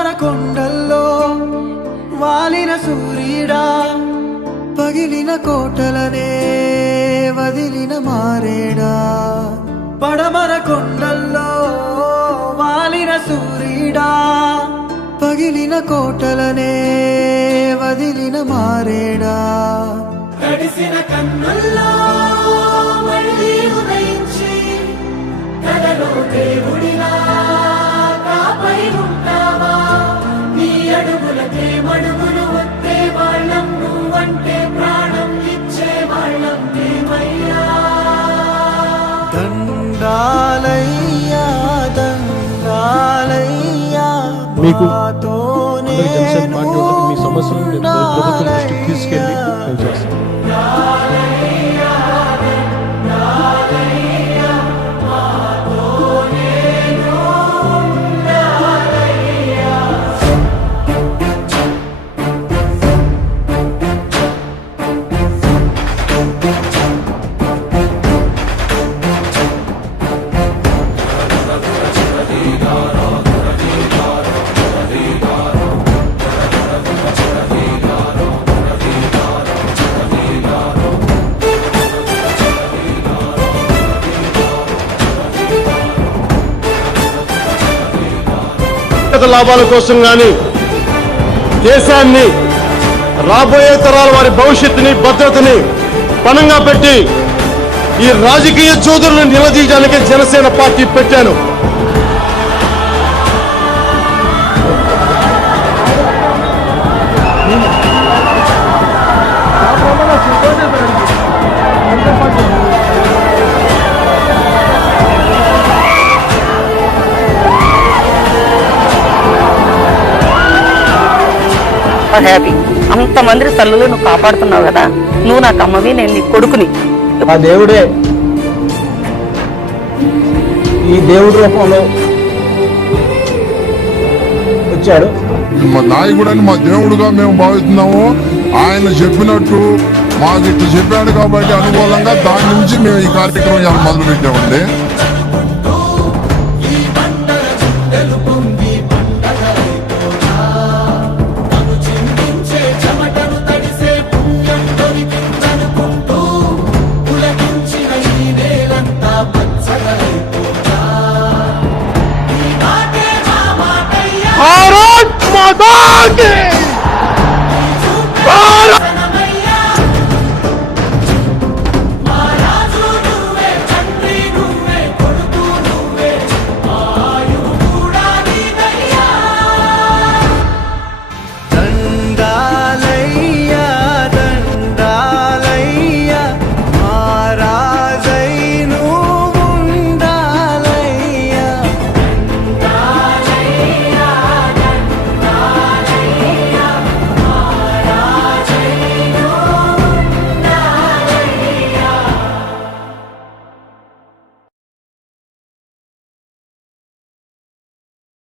పడమర కొండల్లో వాలిన సూర్యుడా, పగిలిన కోటలనే వదిలిన మారేడా. పడమర కొండల్లో వాలిన సూర్యుడా, పగిలిన కోటలనే వదిలిన మారేడా. తడిసిన కన్నుల్లో మళ్ళీ ఉదయించి కలలో దేవుడిలా కాపై ఉంటావా. నీ అడుగులకే మడుగులు వస్తే వాళ్ళం, నువ్వంటే ప్రాణం ఇచ్చే వాళ్ళం మేమయ్యా. దండాలయ్యా దండాలయ్యా, మీకు జనసేన పార్టీ వాళ్ళకి మీ సమస్యలను ప్రభుత్వం దృష్టికి తీసుకెళ్ళి హెల్ప్ చేస్తాం. లాభాల కోసం కానీ దేశాన్ని, రాబోయే తరాల వారి భవిష్యత్తుని, భద్రతని పణంగా పెట్టి ఈ రాజకీయ చోదరులను నిలదీయడానికి జనసేన పార్టీ పెట్టాను. హ్యాపీ. అంతమంది తల్లులు నువ్వు కాపాడుతున్నావు కదా, నువ్వు నాకు అమ్మవి, నేను నీ కొడుకుని. ఆ దేవుడే ఈ దేవుడి రూపంలో వచ్చాడు. మా నాయకుడని మా దేవుడుగా మేము భావిస్తున్నాము. ఆయన చెప్పినట్టు మాకు ఇట్లా చెప్పాడు కాబట్టి అనుకూలంగా దాని నుంచి మేము ఈ కార్యక్రమం మొదలు పెట్టామండి. भारत माता की